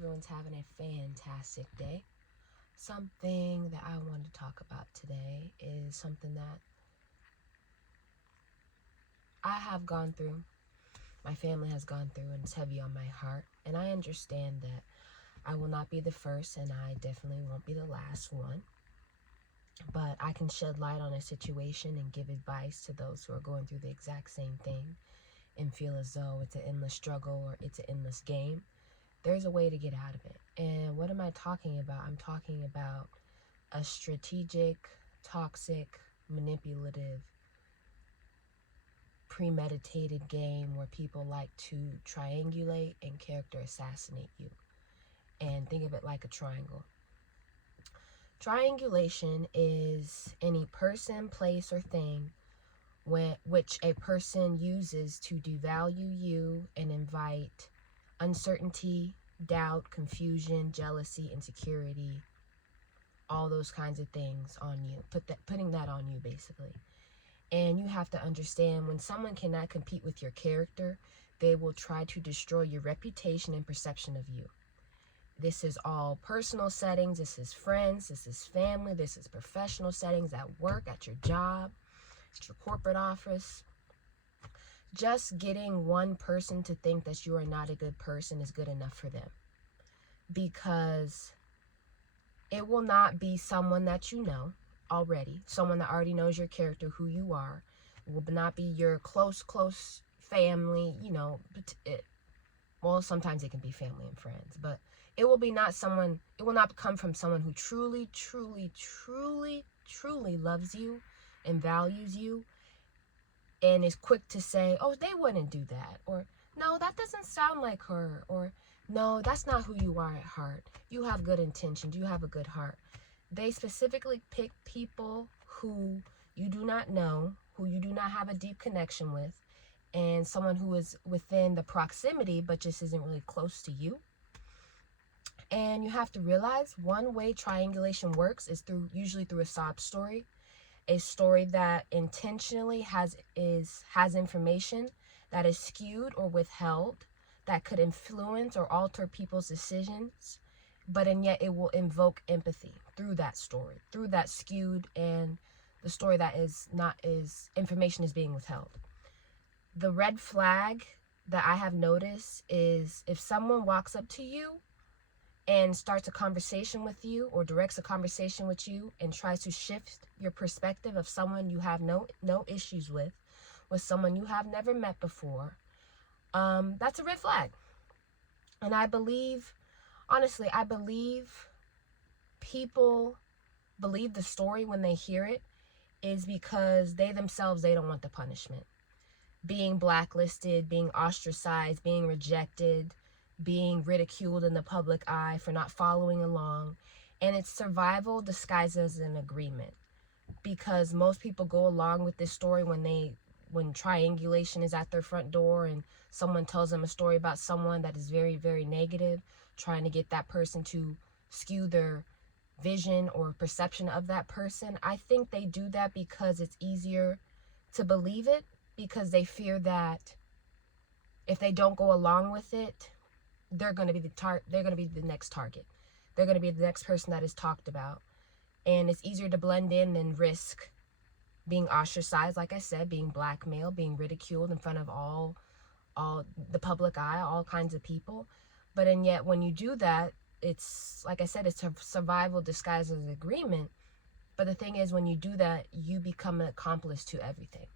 everyone's having a fantastic day. Something that I want to talk about today is something that I have gone through, my family has gone through, and it's heavy on my heart. And I understand that I will not be the first, and I definitely won't be the last one. But I can shed light on a situation and give advice to those who are going through the exact same thing and feel as though it's an endless struggle or it's an endless game. There's a way to get out of it. And what am I talking about? I'm talking about a strategic, toxic, manipulative, premeditated game where people like to triangulate and character assassinate you. And think of it like a triangle. Triangulation is any person, place, or thing which a person uses to devalue you and invite uncertainty, doubt, confusion, jealousy, insecurity, all those kinds of things on you. Putting that on you, basically. And you have to understand, when someone cannot compete with your character, they will try to destroy your reputation and perception of you. This is all personal settings, this is friends, this is family, this is professional settings, at work, at your job, at your corporate office. Just getting one person to think that you are not a good person is good enough for them, because it will not be someone that you know already, someone that already knows your character, who you are. It will not be your close family, well, sometimes it can be family and friends, but it will not come from someone who truly loves you and values you and is quick to say, oh, they wouldn't do that, or no, that doesn't sound like her, or no, that's not who you are at heart. You have good intentions, you have a good heart. They specifically pick people who you do not know, who you do not have a deep connection with, and someone who is within the proximity but just isn't really close to you. And you have to realize, one way triangulation works is usually through a sob story. A story that intentionally has information that is skewed or withheld, that could influence or alter people's decisions, and yet it will invoke empathy through that story, through that skewed and the story that information is being withheld. The red flag that I have noticed is if someone walks up to you and starts a conversation with you, or directs a conversation with you, and tries to shift your perspective of someone you have no issues with someone you have never met before, that's a red flag. And I believe people believe the story when they hear it is because they themselves, they don't want the punishment. Being blacklisted, being ostracized, being rejected, being ridiculed in the public eye for not following along. And it's survival disguised as an agreement, because most people go along with this story when triangulation is at their front door and someone tells them a story about someone that is very, very negative, trying to get that person to skew their vision or perception of that person. I think they do that because it's easier to believe it, because they fear that if they don't go along with it, they're going to be the next target. They're going to be the next person that is talked about. And it's easier to blend in than risk being ostracized, like I said, being blackmailed, being ridiculed in front of all the public eye, all kinds of people. And yet when you do that, it's, like I said, it's a survival disguised as an agreement. But the thing is, when you do that, you become an accomplice to everything.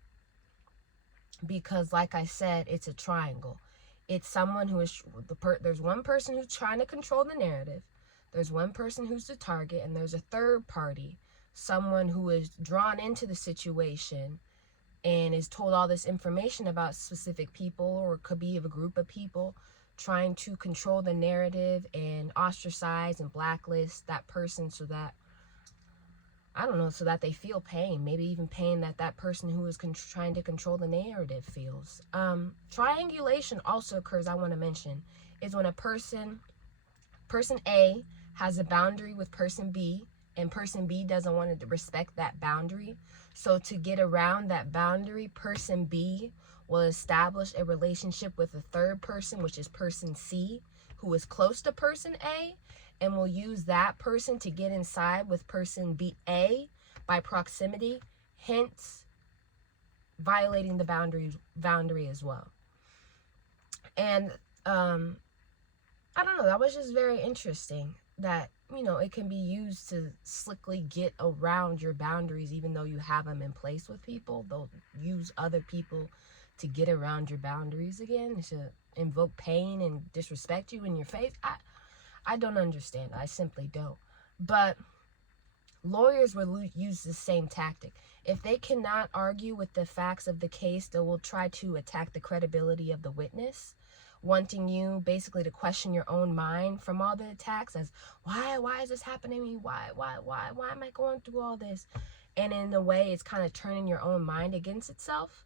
Because, like I said, it's a triangle. It's someone who is there's one person who's trying to control the narrative, there's one person who's the target, and there's a third party, someone who is drawn into the situation and is told all this information about specific people, or it could be of a group of people, trying to control the narrative and ostracize and blacklist that person so that they feel pain, maybe even pain that person who is trying to control the narrative feels. Triangulation also occurs, I want to mention, is when a person A has a boundary with person B, and person B doesn't want to respect that boundary. So to get around that boundary, person B will establish a relationship with a third person, which is person C, who is close to person A and will use that person to get inside with person A by proximity, hence violating the boundary as well. And I don't know, that was just very interesting that, it can be used to slickly get around your boundaries, even though you have them in place with people. They'll use other people to get around your boundaries again, to invoke pain and disrespect you in your face. I don't understand. I simply don't. But lawyers will use the same tactic. If they cannot argue with the facts of the case, they will try to attack the credibility of the witness, wanting you basically to question your own mind from all the attacks as, why is this happening to me? Why am I going through all this? And in a way, it's kind of turning your own mind against itself.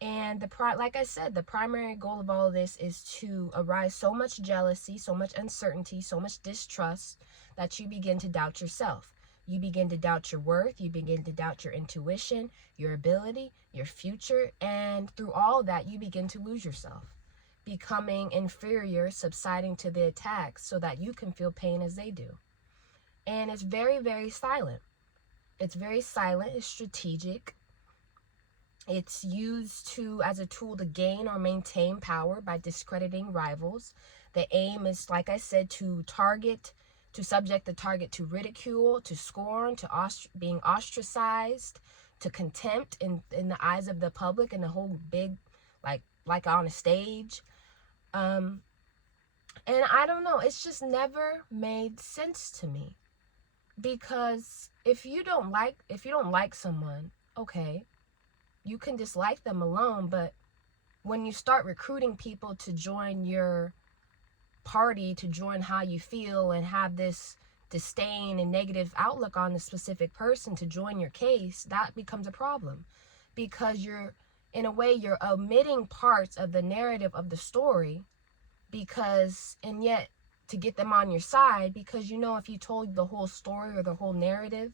And like I said, the primary goal of all of this is to arise so much jealousy, so much uncertainty, so much distrust that you begin to doubt yourself. You begin to doubt your worth. You begin to doubt your intuition, your ability, your future. And through all that, you begin to lose yourself, becoming inferior, subsiding to the attacks so that you can feel pain as they do. And it's very, very silent. It's very silent. It's strategic. It's used as a tool to gain or maintain power by discrediting rivals. The aim is, like I said, to subject the target to ridicule, to scorn, to being ostracized, to contempt in the eyes of the public and the whole big, like on a stage. And I don't know, it's just never made sense to me. Because if you don't like someone, okay, you can dislike them alone, but when you start recruiting people to join your party, to join how you feel, and have this disdain and negative outlook on the specific person to join your case, that becomes a problem. Because in a way, you're omitting parts of the narrative of the story, and yet to get them on your side, because if you told the whole story or the whole narrative,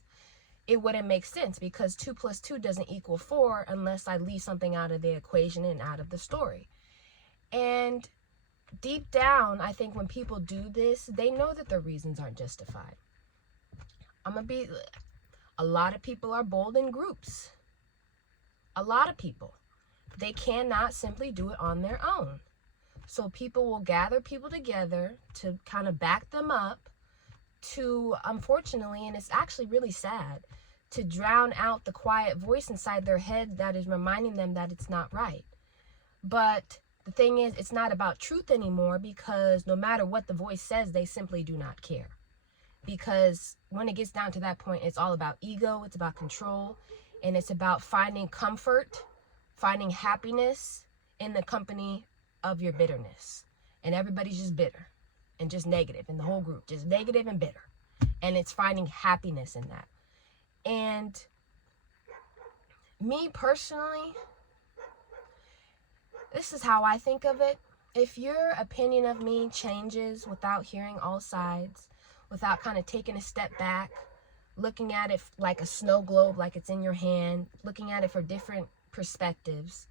it wouldn't make sense, because 2 + 2 doesn't equal 4 unless I leave something out of the equation and out of the story. And deep down, I think when people do this, they know that their reasons aren't justified. A lot of people are bold in groups. A lot of people. They cannot simply do it on their own. So people will gather people together to kind of back them up, to, unfortunately, and it's actually really sad, to drown out the quiet voice inside their head that is reminding them that it's not right. But the thing is, it's not about truth anymore, because no matter what the voice says, they simply do not care. Because when it gets down to that point, it's all about ego, it's about control, and it's about finding comfort, finding happiness in the company of your bitterness. And everybody's just bitter and just negative, and the whole group just negative and bitter, and it's finding happiness in that. And me personally, this is how I think of it. If your opinion of me changes without hearing all sides, without kind of taking a step back, looking at it like a snow globe, like it's in your hand, looking at it from different perspectives,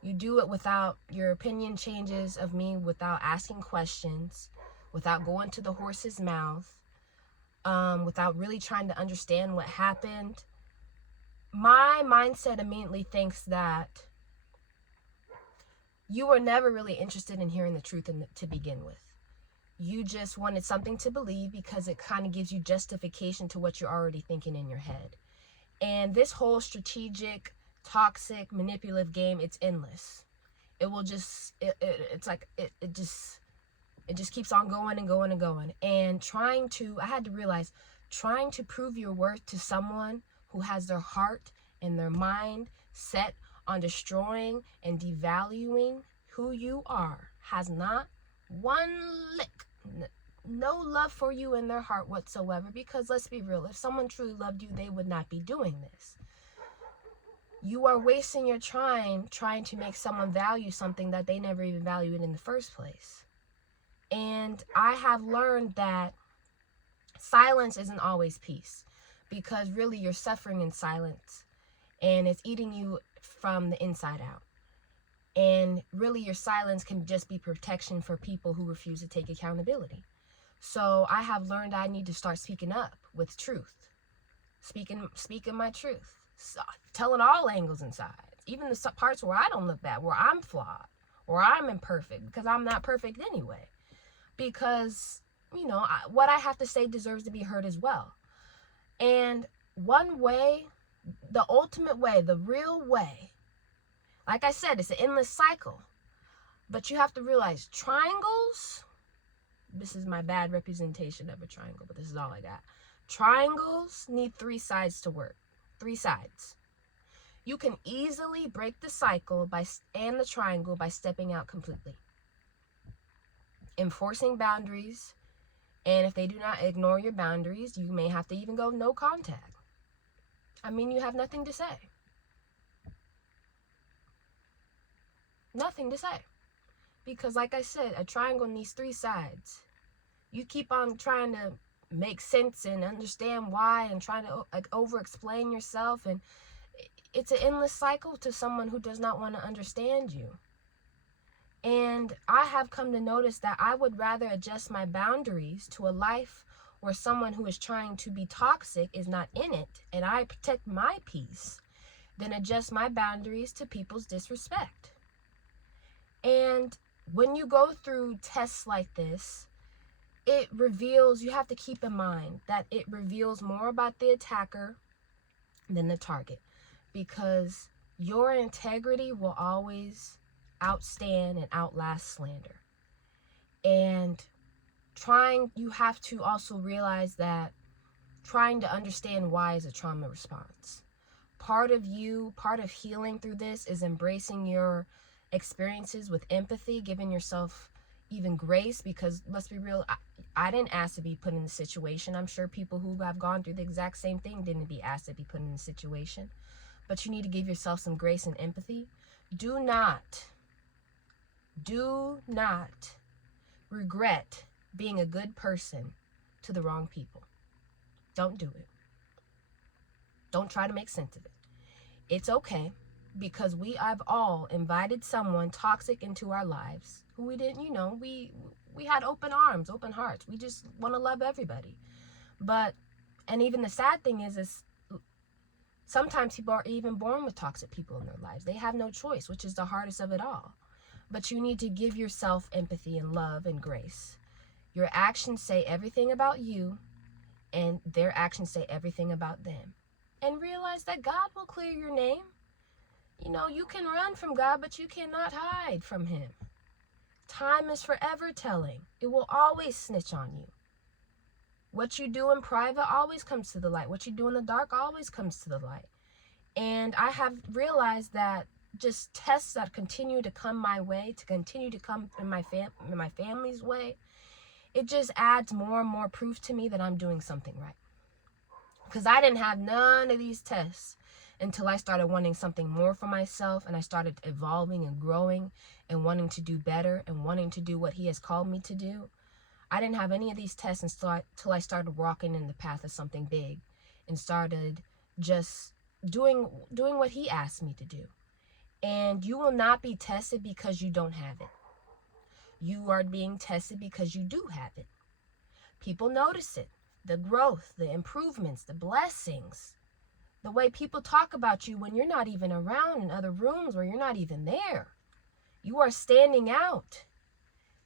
you do it without your opinion changes of me, without asking questions, without going to the horse's mouth, without really trying to understand what happened, my mindset immediately thinks that you were never really interested in hearing the truth to begin with. You just wanted something to believe because it kind of gives you justification to what you're already thinking in your head. And this whole strategic, toxic, manipulative game, it's endless. It will just, it just keeps on going and going and going. And I had to realize, trying to prove your worth to someone who has their heart and their mind set on destroying and devaluing who you are, has not one lick, no love for you in their heart whatsoever. Because let's be real, if someone truly loved you, they would not be doing this. You are wasting your time trying to make someone value something that they never even valued in the first place. And I have learned that silence isn't always peace, because really you're suffering in silence, and it's eating you from the inside out. And really, your silence can just be protection for people who refuse to take accountability. So I have learned I need to start speaking up with truth, speaking my truth, so, telling all angles and sides, even the parts where I don't look bad, where I'm flawed, or I'm imperfect, because I'm not perfect anyway. Because, what I have to say deserves to be heard as well. And one way, the ultimate way, the real way, like I said, it's an endless cycle. But you have to realize triangles, this is my bad representation of a triangle, but this is all I got. Triangles need 3 sides to work. 3 sides. You can easily break the cycle and the triangle by stepping out completely, enforcing boundaries, and if they do not ignore your boundaries, you may have to even go no contact. I mean, you have nothing to say. Nothing to say. Because like I said, a triangle needs 3 sides. You keep on trying to make sense and understand why and trying to over-explain yourself, and it's an endless cycle to someone who does not want to understand you. And I have come to notice that I would rather adjust my boundaries to a life where someone who is trying to be toxic is not in it, and I protect my peace, than adjust my boundaries to people's disrespect. And when you go through tests like this, it reveals, you have to keep in mind that it reveals more about the attacker than the target, because your integrity will always outstand and outlast slander. And you have to also realize that trying to understand why is a trauma response. Part of healing through this is embracing your experiences with empathy, giving yourself even grace, because let's be real, I didn't ask to be put in the situation. I'm sure people who have gone through the exact same thing didn't be asked to be put in the situation. But you need to give yourself some grace and empathy. Do not regret being a good person to the wrong people. Don't do it. Don't try to make sense of it. It's okay, because we have all invited someone toxic into our lives who we didn't, we had open arms, open hearts. We just want to love everybody. And even the sad thing is sometimes people are even born with toxic people in their lives. They have no choice, which is the hardest of it all. But you need to give yourself empathy and love and grace. Your actions say everything about you, and their actions say everything about them. And realize that God will clear your name. You can run from God, but you cannot hide from him. Time is forever telling. It will always snitch on you. What you do in private always comes to the light. What you do in the dark always comes to the light. And I have realized that just tests that continue to come my way, to continue to come in my family's way, it just adds more and more proof to me that I'm doing something right. Because I didn't have none of these tests until I started wanting something more for myself, and I started evolving and growing and wanting to do better and wanting to do what he has called me to do. I didn't have any of these tests until I started walking in the path of something big and started just doing what he asked me to do. And you will not be tested because you don't have it. You are being tested because you do have it. People notice it. The growth, the improvements, the blessings, the way people talk about you when you're not even around, in other rooms where you're not even there. You are standing out.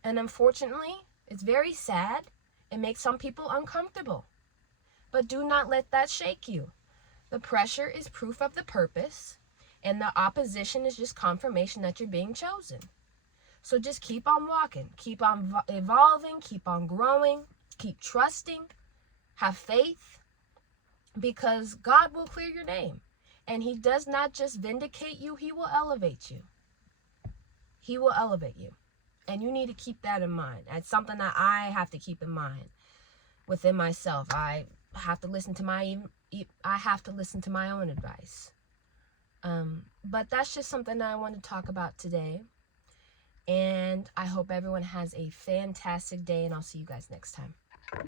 And unfortunately, it's very sad. It makes some people uncomfortable. But do not let that shake you. The pressure is proof of the purpose, and the opposition is just confirmation that you're being chosen. So just keep on walking, keep on evolving, keep on growing, keep trusting, have faith, because God will clear your name. And he does not just vindicate you, he will elevate you. He will elevate you. And you need to keep that in mind. It's something that I have to keep in mind within myself. I have to listen to my own advice. But that's just something that I want to talk about today. And I hope everyone has a fantastic day, and I'll see you guys next time.